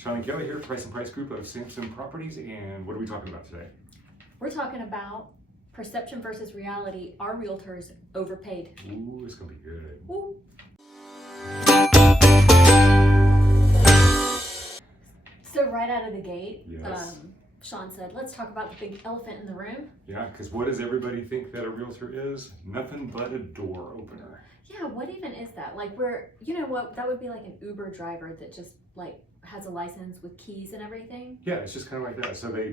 Sean and Kelly here, Price and Price Group of Sampson Properties, and what are we talking about today? We're talking about perception versus reality. Are realtors overpaid? Ooh, it's gonna be good. Ooh. So right out of the gate, Yes. Sean said, let's talk about the big elephant in the room. Yeah, because what does everybody think that a realtor is? Nothing but a door opener. Yeah, what even is that? Like you know what, that would be like an Uber driver that just like has a license with keys and everything. Yeah, it's just kind of like that. So they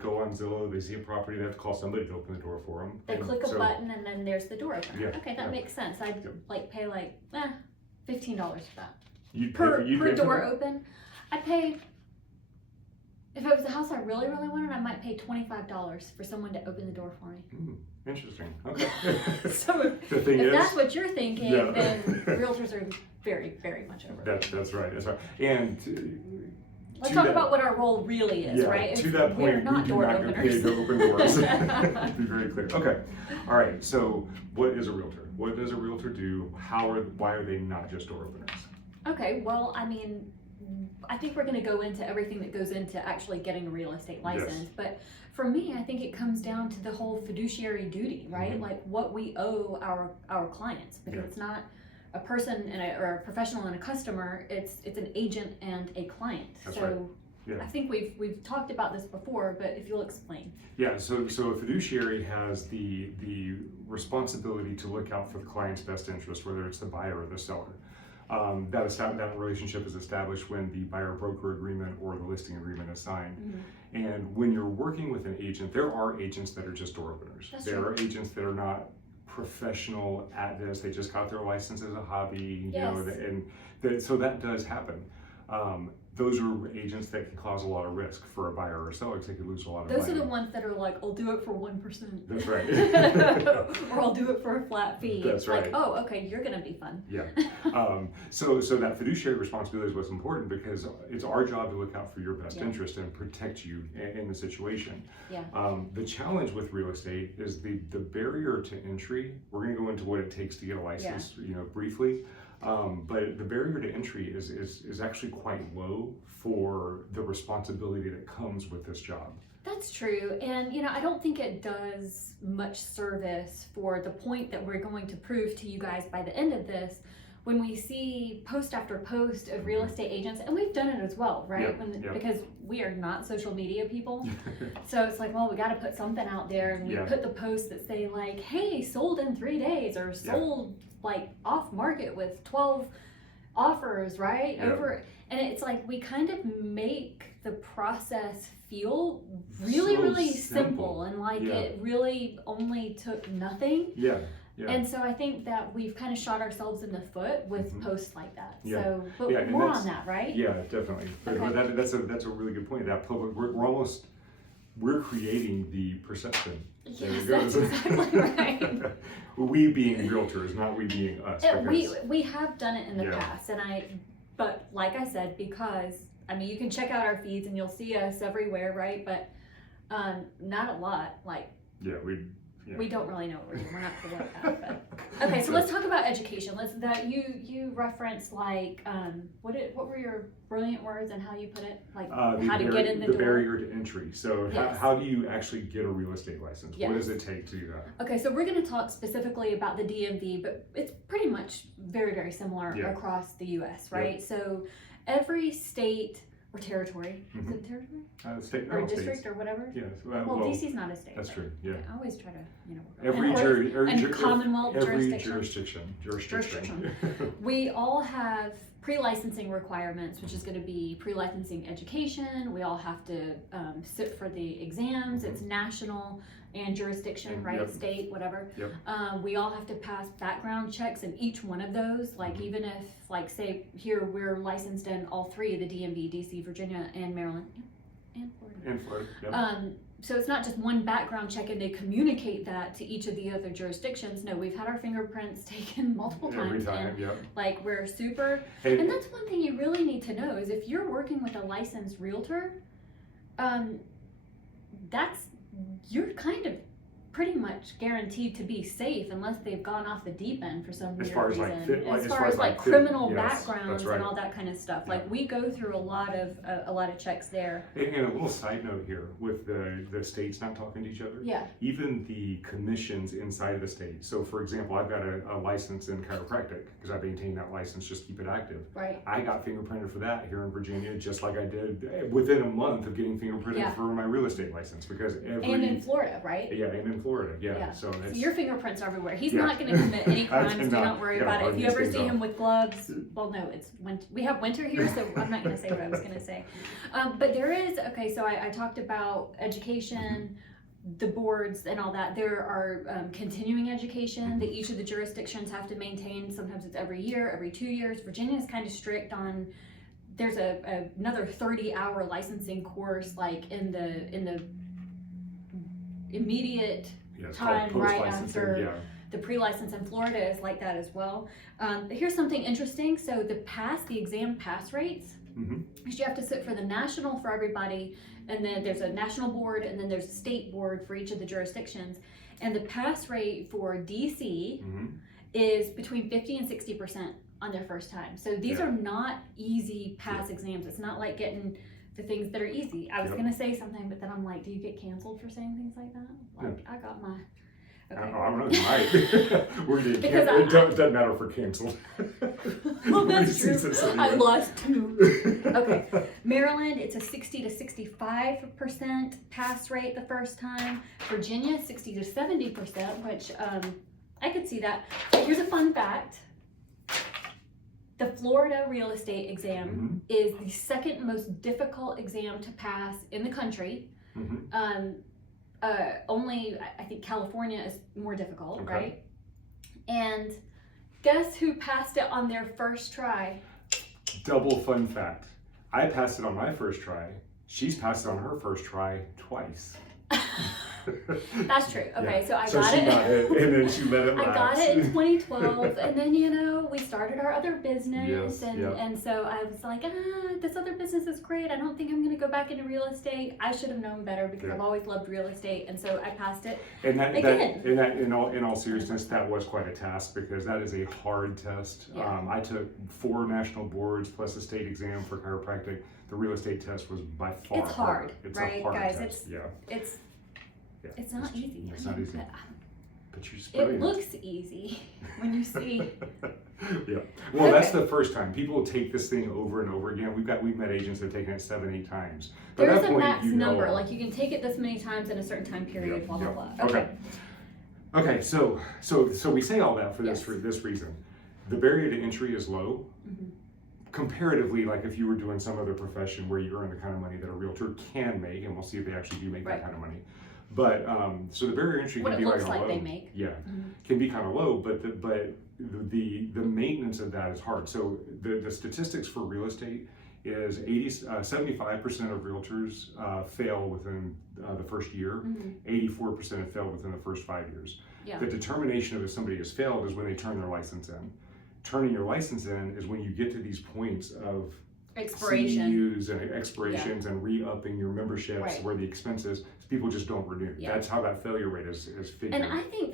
go on Zillow, they see a property, they have to call somebody to open the door for them. They click a button and then there's the door opener. Yeah, okay, that makes sense. I'd like pay like $15 for that. You'd per pay door open. I'd pay, if it was a house I really, really wanted, I might pay $25 for someone to open the door for me. Interesting. Okay. So if that's what you're thinking, then realtors are very, very much over. That's right. That's right. And let's talk about what our role really is, right? To that point, we do not get paid to open doors. To be very clear. Okay. All right. So, what is a realtor? What does a realtor do? Why are they not just door openers? Okay. Well, I mean, I think we're going to go into everything that goes into actually getting a real estate license, Yes. but for me, I think it comes down to the whole fiduciary duty, right? Mm-hmm. Like what we owe our clients, because it's not a person or a professional and a customer. It's an agent and a client. That's so right. Yeah. I think we've talked about this before, but if you'll explain. Yeah. So a fiduciary has the responsibility to look out for the client's best interest, whether it's the buyer or the seller. That relationship is established when the buyer-broker agreement or the listing agreement is signed. Mm-hmm. And when you're working with an agent, there are agents that are just door openers. There are agents that are not professional at this. They just got their license as a hobby, Yes. so that does happen. Those are agents that can cause a lot of risk for a buyer or a seller because they could lose a lot of money. Those are the ones that are like, I'll do it for 1%. That's right. Or I'll do it for a flat fee. That's right. Like, oh, okay, you're gonna be fun. Yeah. So that fiduciary responsibility is what's important because it's our job to look out for your best interest and protect you in the situation. Yeah. The challenge with real estate is the barrier to entry. We're going to go into what it takes to get a license, briefly. But the barrier to entry is actually quite low for the responsibility that comes with this job. That's true, and I don't think it does much service for the point that we're going to prove to you guys by the end of this, when we see post after post of real estate agents, and we've done it as well, right? Because we are not social media people. So it's like, well, we got to put something out there, and we put the posts that say like, hey, sold in 3 days, or sold like off market with 12 offers, right? And it's like we kind of make the process feel really, really simple and like it really only took nothing. Yeah. And so I think that we've kind of shot ourselves in the foot with posts like that. So, but more on that, right? Yeah, definitely. But that's a really good point. That public, we're creating the perception. Yes, that's exactly right. We being realtors, not we being us. We have done it in the past, but like I said, because you can check out our feeds and you'll see us everywhere, right? But not a lot. Like we don't really know what we're doing. We're not cool at that. But. Okay, so let's talk about education. You referenced like what were your brilliant words and how you put it, like how to get in the door? The barrier to entry. So how do you actually get a real estate license? What does it take to do that? Okay, so we're going to talk specifically about the DMV, but it's pretty much very, very similar across the U.S., right? So every state or territory, is it territory? State or district states. or whatever? Yes. Well, DC's not a state. That's true, yeah. I always try to, Every Commonwealth jurisdiction. We all have pre-licensing requirements, which is going to be pre-licensing education. We all have to sit for the exams. It's national and jurisdiction, right? State, whatever. We all have to pass background checks in each one of those. Like even if, like say here we're licensed in all 3, the DMV, DC, Virginia, and Maryland, and Florida. So it's not just one background check and they communicate that to each of the other jurisdictions. No, we've had our fingerprints taken multiple times. Like we're super, and that's one thing you really need to know is if you're working with a licensed realtor, you're kind of pretty much guaranteed to be safe unless they've gone off the deep end for some As weird far as reason. like as far as like fit, criminal yes, backgrounds that's right. and all that kind of stuff. Yeah. Like we go through a lot of checks there. And a little side note here with the states not talking to each other. Yeah. Even the commissions inside of the state. So for example, I've got a license in chiropractic because I maintain that license, just keep it active. Right. I got fingerprinted for that here in Virginia, just like I did within a month of getting fingerprinted for my real estate license, because and in Florida, right? Yeah, and in Florida, yeah. So your fingerprints are everywhere. He's not going to commit any crimes. Do not worry about it. If you ever see him with gloves, well, no, it's we have winter here, so I'm not going to say what I was going to say. But there is, okay, so I talked about education, the boards and all that. There are continuing education that each of the jurisdictions have to maintain. Sometimes it's every year, every 2 years. Virginia is kind of strict on, there's another 30-hour licensing course, like in the immediate time right after the pre-license. In Florida is like that as well. But here's something interesting. So the exam pass rates, is you have to sit for the national for everybody, and then there's a national board, and then there's a state board for each of the jurisdictions. And the pass rate for DC is between 50 and 60% on their first time. So these are not easy pass exams. It's not like getting the things that are easy. I was gonna say something, but then I'm like, do you get canceled for saying things like that? Like, I got my... Okay. I don't know, you might. We're getting canceled. It doesn't matter if we're canceled. Well, that's true. I lost 2. Okay. Maryland, it's a 60 to 65% pass rate the first time. Virginia, 60 to 70%, which I could see that. But here's a fun fact. The Florida real estate exam is the second most difficult exam to pass in the country. Only, I think California is more difficult, right? And guess who passed it on their first try? Double fun fact. I passed it on my first try. She's passed it on her first try twice. That's true. Okay, so I got it. Got it, and then she let it lapse. I got it in 2012, and then we started our other business, and so I was like, this other business is great. I don't think I'm going to go back into real estate. I should have known better because I've always loved real estate, and so I passed it. And in all seriousness, that was quite a task because that is a hard test. I took 4 national boards plus a state exam for chiropractic. The real estate test was by far it's hard, It's right, a hard guys? test. It's not easy. It's not easy. But it looks easy when you see. Well, that's the first time. People take this thing over and over again. We've met agents that have taken it 7, 8 times. But there's a max number, like you can take it this many times in a certain time period. Blah blah blah. Okay. So we say all that for this reason. The barrier to entry is low. Comparatively, like if you were doing some other profession where you earn the kind of money that a realtor can make, and we'll see if they actually do make that kind of money. But so the barrier to entry can be like low. They make. Can be kind of low, but the maintenance of that is hard. So the statistics for real estate is 75% of realtors fail within the first year. 84% have failed within the first 5 years. The determination of if somebody has failed is when they turn their license in. Turning your license in is when you get to these points of CEUs and expirations and re-upping your memberships where the expenses, people just don't renew. That's how that failure rate is figured. And I think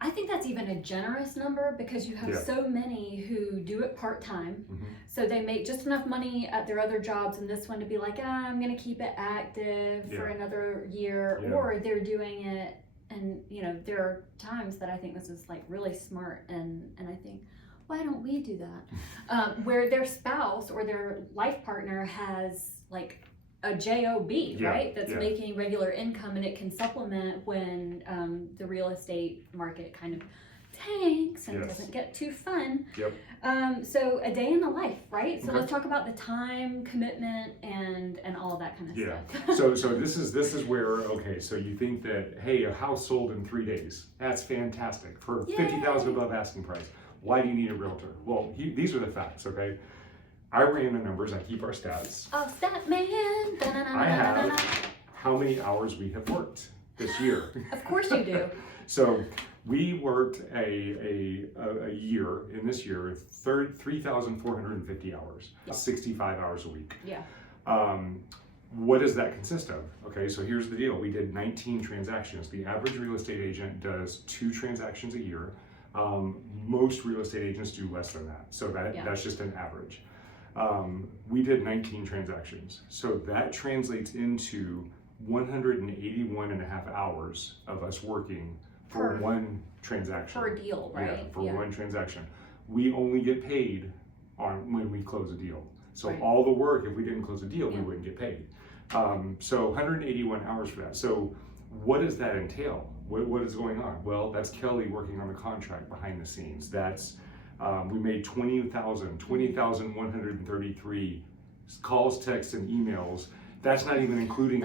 I think that's even a generous number because you have so many who do it part-time. So they make just enough money at their other jobs and this one to be like, I'm going to keep it active for another year, or they're doing it. And there are times that I think this is like really smart, and I think, why don't we do that? Where their spouse or their life partner has like a job, right? That's making regular income, and it can supplement when the real estate market kind of tanks and doesn't get too fun. So a day in the life, right? So let's talk about the time, commitment, and all of that kind of stuff. So this is where, so you think that, hey, a house sold in 3 days. That's fantastic for $50,000 above asking price. Why do you need a realtor? Well, these are the facts, okay? I ran the numbers. I keep our stats. Oh, stat man! I have how many hours we have worked this year. Of course you do. So we worked a year, in this year, 3,450 hours, 65 hours a week. what does that consist of? Okay, so here's the deal. We did 19 transactions. The average real estate agent does 2 transactions a year. Most real estate agents do less than that. So that's just an average. We did 19 transactions. So that translates into 181 and a half hours of us working for one transaction. Per deal, right? Yeah, for one transaction. We only get paid when we close a deal. So all the work, if we didn't close a deal, we wouldn't get paid. So 181 hours for that. So what does that entail? What is going on? Well, that's Kelly working on the contract behind the scenes. That's we made 20,133 calls, texts, and emails. That's not even including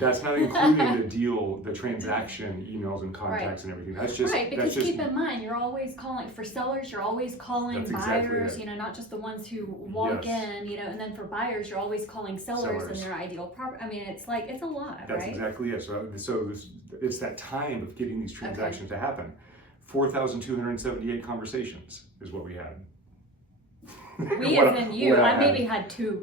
that's not including the deal, the transaction emails and contacts and everything. That's just because keep in mind, you're always calling for sellers. You're always calling buyers. You know, not just the ones who walk in. You know, and then for buyers, you're always calling sellers and their ideal property. I mean, it's like it's a lot. That's exactly it. So it's that time of getting these transactions to happen. 4,278 conversations is what we had. We as in you. I maybe had 2.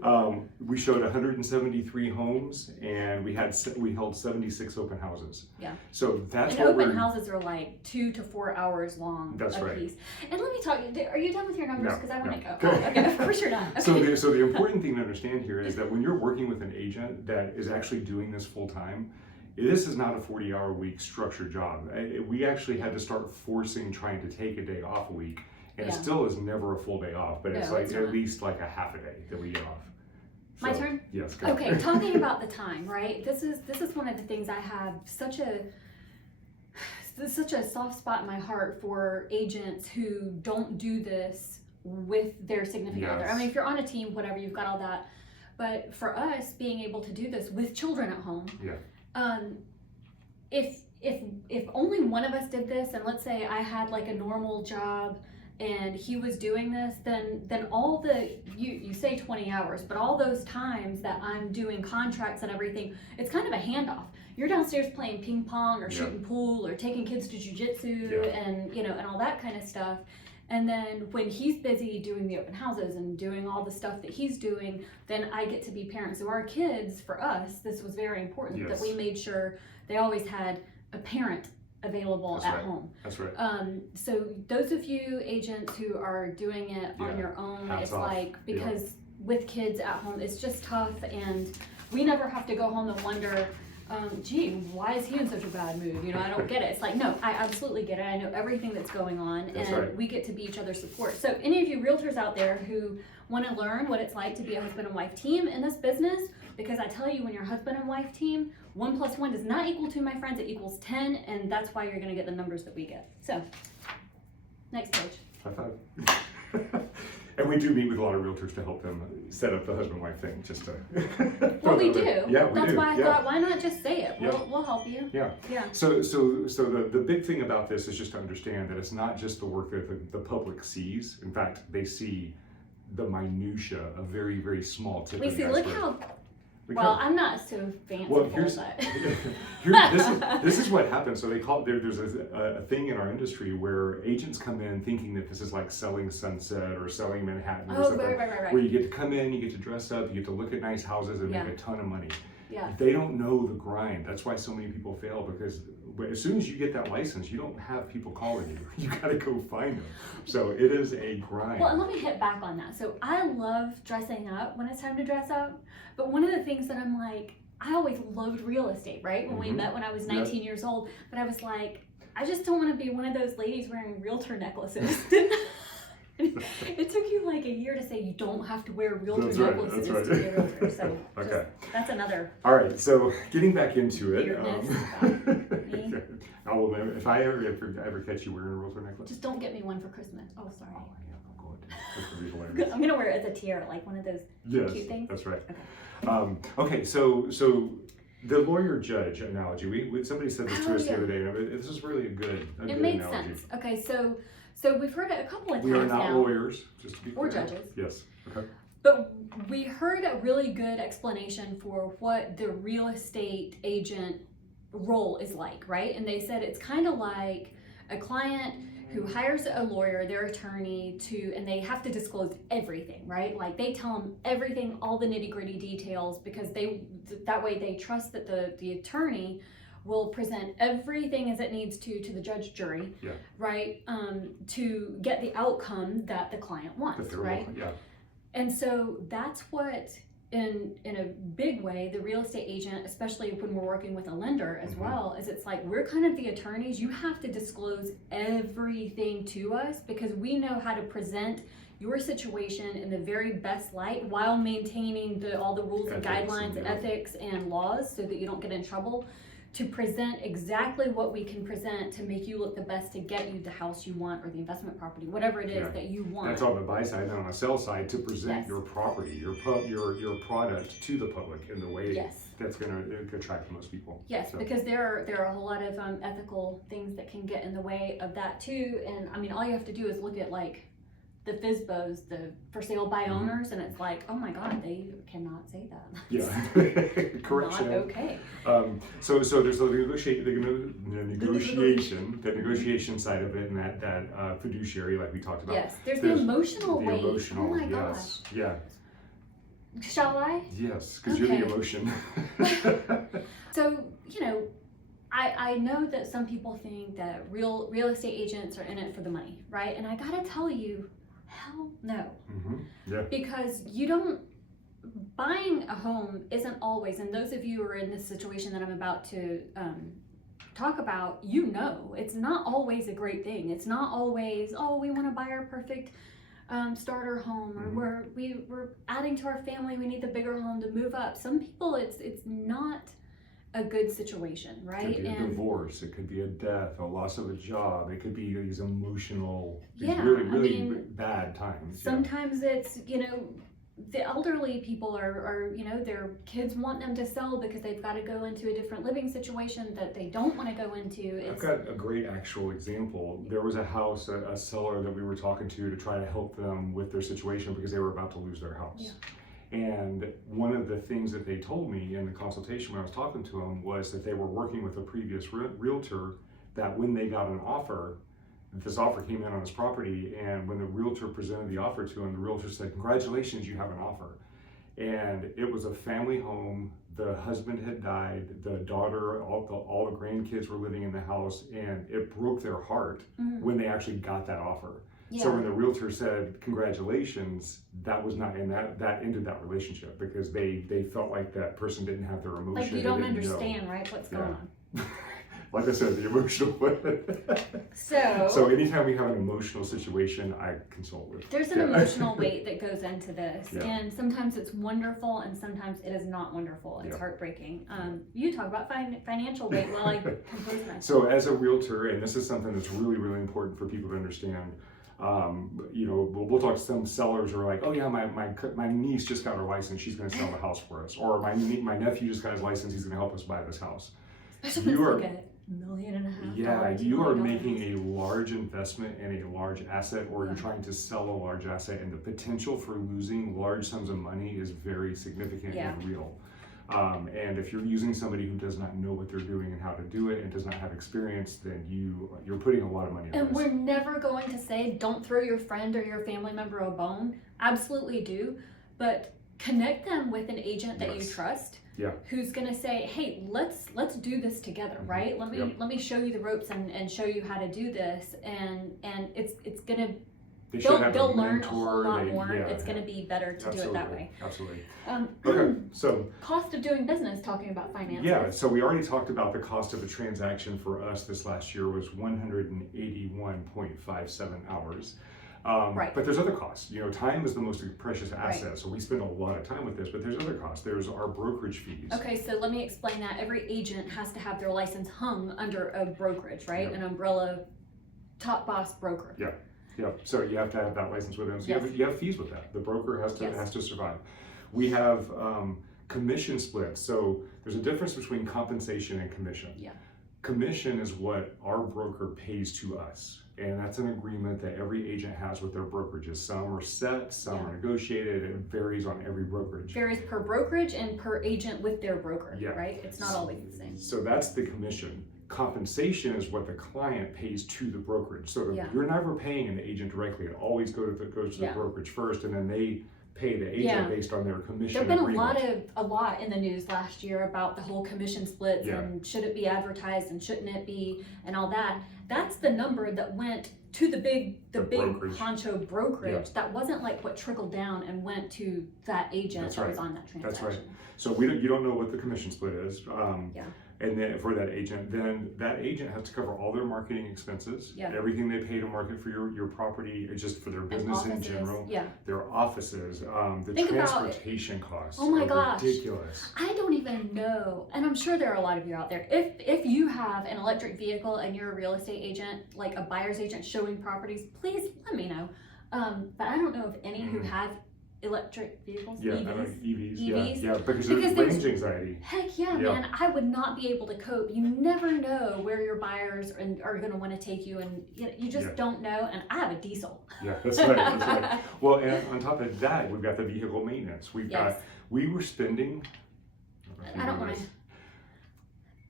We showed 173 homes, and we held 76 open houses. Yeah. So that's and open houses are like 2 to 4 hours long. That's a right. Piece. And let me talk. Are you done with your numbers? Because I want to go. No. Oh, okay, of course you're not. Okay. So the important thing to understand here is that when you're working with an agent that is actually doing this full time, this is not a 40-hour week structured job. We actually had to start trying to take a day off a week. And it still is never a full day off, but it's like at least like a half a day that we get off. So, my turn? Yes. Okay, talking about the time, right? This is one of the things I have such a soft spot in my heart for agents who don't do this with their significant other. I mean, if you're on a team, whatever, you've got all that. But for us, being able to do this with children at home, if only one of us did this, and let's say I had like a normal job and he was doing this, then all you say 20 hours, but all those times that I'm doing contracts and everything, it's kind of a handoff. You're downstairs playing ping pong or shooting pool or taking kids to jujitsu and and all that kind of stuff. And then when he's busy doing the open houses and doing all the stuff that he's doing, then I get to be parent. So our kids, for us, this was very important that we made sure they always had a parent available at home. That's right. So those of you agents who are doing it on your own, it's like, because with kids at home, it's just tough, and we never have to go home and wonder, gee, why is he in such a bad mood? You know, I don't get it. It's like, no, I absolutely get it. I know everything that's going on, and we get to be each other's support. So any of you realtors out there who want to learn what it's like to be a husband and wife team in this business, because I tell you, when you're a husband and wife team, 1 + 1 does not equal 2, my friends, it equals 10, and that's why you're going to get the numbers that we get. So, next page. High five. And we do meet with a lot of realtors to help them set up the husband-wife thing, just to... Well, we do. Yeah, we do. That's why I thought, why not just say it? We'll help you. Yeah. So the big thing about this is just to understand that it's not just the work that the public sees. In fact, they see the minutia of very, very small tip of the iceberg. Look how... Well, I'm not so fancy. Well, this is what happens. So they call there's a thing in our industry where agents come in thinking that this is like selling Sunset or selling Manhattan or something, right. where you get to come in, you get to dress up, you get to look at nice houses and make a ton of money. Yeah. They don't know the grind. That's why so many people fail, because as soon as you get that license, you don't have people calling you. You got to go find them. So it is a grind. Well, and let me hit back on that. So I love dressing up when it's time to dress up. But one of the things that I'm like, I always loved real estate, right? When we met when I was 19 years old. But I was like, I just don't want to be one of those ladies wearing realtor necklaces. It took you like a year to say you don't have to wear realtor necklaces to be a realtor. So that's another. All right, so getting back into it. If I ever catch you wearing a realtor necklace. Just don't get me one for Christmas. Oh, sorry. Oh, yeah, I'm good. That's gonna be hilarious. I'm gonna wear it as a tiara, like one of those cute things. That's right. Okay, so the lawyer-judge analogy. Somebody said this to us the other day, and this is really a good analogy. It made sense. Okay, so we've heard it a couple of times now. We are not lawyers, just to be clear. Or judges. Yes. Okay. But we heard a really good explanation for what the real estate agent role is like, right? And they said it's kind of like a client who hires a lawyer, their attorney, and they have to disclose everything, right? Like they tell them everything, all the nitty-gritty details, because that way they trust that the attorney will present everything as it needs to the judge, jury, right? To get the outcome that the client wants, right? And so that's what, in a big way, the real estate agent, especially when we're working with a lender as well, is it's like, we're kind of the attorneys. You have to disclose everything to us because we know how to present your situation in the very best light while maintaining all the rules and guidelines and ethics and laws so that you don't get in trouble, to present exactly what we can present to make you look the best, to get you the house you want or the investment property, whatever it is that you want. That's on the buy side. And on the sell side, to present your property, your product to the public in the way that's going to attract most people. Yes, because there are a whole lot of ethical things that can get in the way of that too. And I mean, all you have to do is look at like the FSBOs, the for sale by owners, and it's like, oh my God, they cannot say that. Correction. Not okay. So there's the negotiation side of it, and that fiduciary, like we talked about. Yes, there's the emotional weight. Oh my gosh. Yeah. Shall I? Yes, because you're the emotion. So, you know, I know that some people think that real estate agents are in it for the money, right? And I gotta tell you, hell no. Because buying a home isn't always, and those of you who are in this situation that I'm about to talk about, you know, it's not always a great thing. It's not always, oh, we want to buy our perfect starter home, or we're adding to our family, we need the bigger home to move up. Some people, it's not a good situation, right? It could be a divorce, it could be a death, a loss of a job, it could be these emotional, really bad times. Sometimes it's, you know, the elderly people are, you know, their kids want them to sell because they've got to go into a different living situation that they don't want to go into. I've got a great actual example. There was a house, a seller that we were talking to try to help them with their situation because they were about to lose their house. And one of the things that they told me in the consultation when I was talking to them was that they were working with a previous realtor, that when they got an offer, this offer came in on this property, and when the realtor presented the offer to him, the realtor said, "Congratulations, you have an offer." And it was a family home. The husband had died, the daughter, all the grandkids were living in the house, and it broke their heart when they actually got that offer. So when the realtor said congratulations, that was not, and that ended that relationship because they felt like that person didn't have their emotion. Like you don't understand, right? What's going on? Like I said, the emotional one. So anytime we have an emotional situation, I consult with. There's an emotional weight that goes into this, and sometimes it's wonderful, and sometimes it is not wonderful. It's heartbreaking. You talk about financial weight while I compose myself. So as a realtor, and this is something that's really, really important for people to understand. You know, we'll talk to some sellers who are like, oh yeah, my niece just got her license, she's going to sell the house for us, or my nephew just got his license, he's going to help us buy this house. Especially if it's like $1.5 million. Yeah, you are making a large investment in a large asset, or you're trying to sell a large asset, and the potential for losing large sums of money is very significant and real. And if you're using somebody who does not know what they're doing and how to do it and does not have experience, then you're putting a lot of money at risk. And we're never going to say don't throw your friend or your family member a bone. Absolutely do, but connect them with an agent that you trust. Who's gonna say, hey, let's do this together, right? Let me show you the ropes and show you how to do this, and it's gonna they'll learn a whole lot more. It's gonna be better to do it that way. Absolutely. Okay, so cost of doing business, talking about finances. Yeah, so we already talked about the cost of a transaction for us this last year was 181.57 hours. But there's other costs. You know, time is the most precious asset, so we spend a lot of time with this, but there's other costs. There's our brokerage fees. Okay, so let me explain that. Every agent has to have their license hung under a brokerage, right? An umbrella top boss broker. So you have to have that license with them. So you have fees with that. The broker has to survive. We have commission splits. So there's a difference between compensation and commission. Commission is what our broker pays to us. And that's an agreement that every agent has with their brokerages. Some are set, some are negotiated. It varies on every brokerage. Varies per brokerage and per agent with their broker, right? It's not always the same. So that's the commission. compensation is what the client pays to the brokerage. So Yeah. you're never paying an agent directly. It always goes to the Yeah. brokerage first, and then they pay the agent Yeah. based on their commission. There've been agreement. a lot in the news last year about the whole commission splits Yeah. and should it be advertised and shouldn't it be and all that. That's the number that went to the big brokerage. honcho brokerage. Yeah. That wasn't like what trickled down and went to that agent That's that right. was on that transaction. That's right. So you don't know what the commission split is. Yeah. And then for that agent, then that agent has to cover all their marketing expenses, Yeah. everything they pay to market for your property, just for their business in offices, general, yeah. their offices, the Think about it. transportation costs. Oh my are gosh. ridiculous. I don't even know, and I'm sure there are a lot of you out there. If you have an electric vehicle and you're a real estate agent, like a buyer's agent showing properties, please let me know. But I don't know of any who have electric vehicles, Yeah, EVs. I like EVs. EVs. Yeah, because Because there's range there's- anxiety. Heck yeah, Yeah. man! I would not be able to cope. You never know where your buyers are going to want to take you, and you just Yeah. don't know. And I have a diesel. Yeah, that's right. That's right. Well, and on top of that, we've got the vehicle maintenance. Yes. We were spending. I don't want to.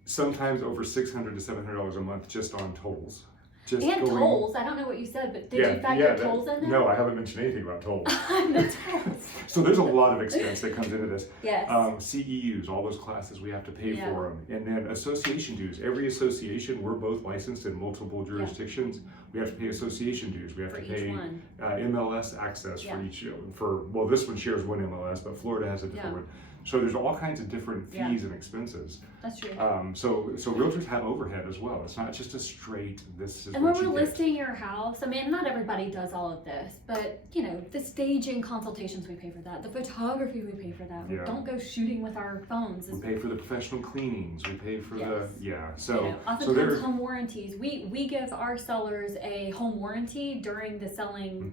Sometimes over $600 to $700 a month just on tolls. Just And going, tolls. I don't know what you said, but did you factor tolls in there? No, I haven't mentioned anything about tolls. The tolls. So there's a lot of expense that comes into this. Yes. CEUs, all those classes we have to pay Yeah. for them, and then association dues. Every association, we're both licensed in multiple jurisdictions. We have to pay association dues. We have For to each pay one. MLS access Yeah. for each. Well, this one shares one MLS, but Florida has a different Yeah. one. So there's all kinds of different Yeah. fees and expenses. That's true. So realtors have overhead as well. It's not just a straight. This is And when what we're you get. listing your house, I mean, not everybody does all of this, but the staging consultations, we pay for that. The photography, we pay for that. We Yeah. don't go shooting with our phones. We pay for the professional cleanings. We pay for Yes. So Oftentimes there's home warranties. We give our sellers a home warranty during the selling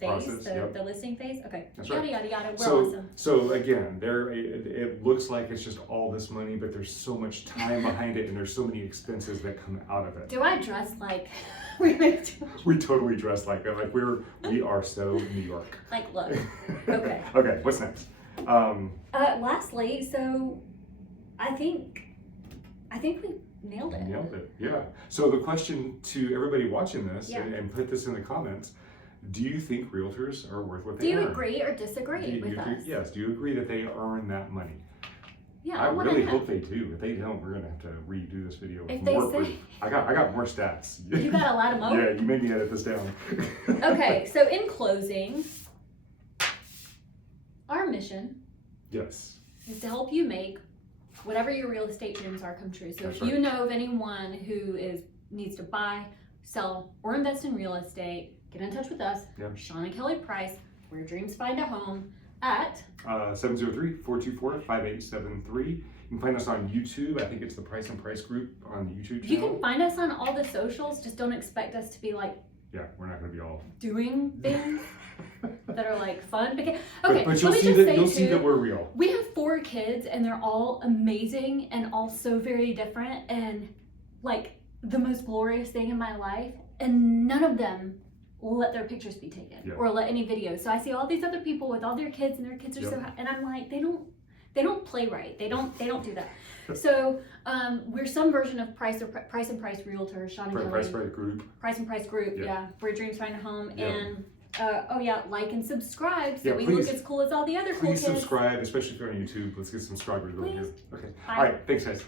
phase, Process, yep. the listing phase. Okay, That's yada right. yada yada. We're so awesome. so again, it looks like it's just all this money, but there's so much time behind it, and there's so many expenses that come out of it. Do I dress like we make too much? We totally dress like that. Like we are so New York. Like, look. Okay. Okay. What's next? Lastly, so I think we nailed it. Nailed it. Yeah. So the question to everybody watching this, Yeah. and put this in the comments: do you think realtors are worth what Do they you earn? agree or disagree with us? Yes. Do you agree that they earn that money? Yeah, I wanna really know. hope they do. If they don't, we're gonna have to redo this video with If they more say- proof. I got more stats. You got a lot of mo. Yeah, you made me edit this down. Okay, so in closing, our mission Yes. is to help you make whatever your real estate dreams are come true. So That's if right. you know of anyone who needs to buy, sell, or invest in real estate, get in touch with us. Yeah. Sean and Kelly Price, where dreams find a home at 703-424-5873. You can find us on YouTube. I think it's the Price and Price group on the YouTube You channel. can find us on all the socials. Just don't expect us to be like Yeah, we're not gonna be all. doing things that are like fun. Okay, But let you'll me see just that say you'll see too, that we're real. we have 4 kids and they're all amazing and all so very different and like the most glorious thing in my life, and none of them will let their pictures be taken Yeah. or let any videos. So I see all these other people with all their kids and their kids are Yep. so and I'm like, they don't play right. They don't do that. So we're some version of Price and Price Realtors, Sean and Kelly. Price group. Price and Price group, Yeah. yeah. Where dreams find a home. Yeah. And like and subscribe so Yeah, we please. look as cool as all the other cool Please kids. subscribe, especially if you're on YouTube. Let's get some subscribers going here. Please. Okay. Bye. All right. Thanks, guys.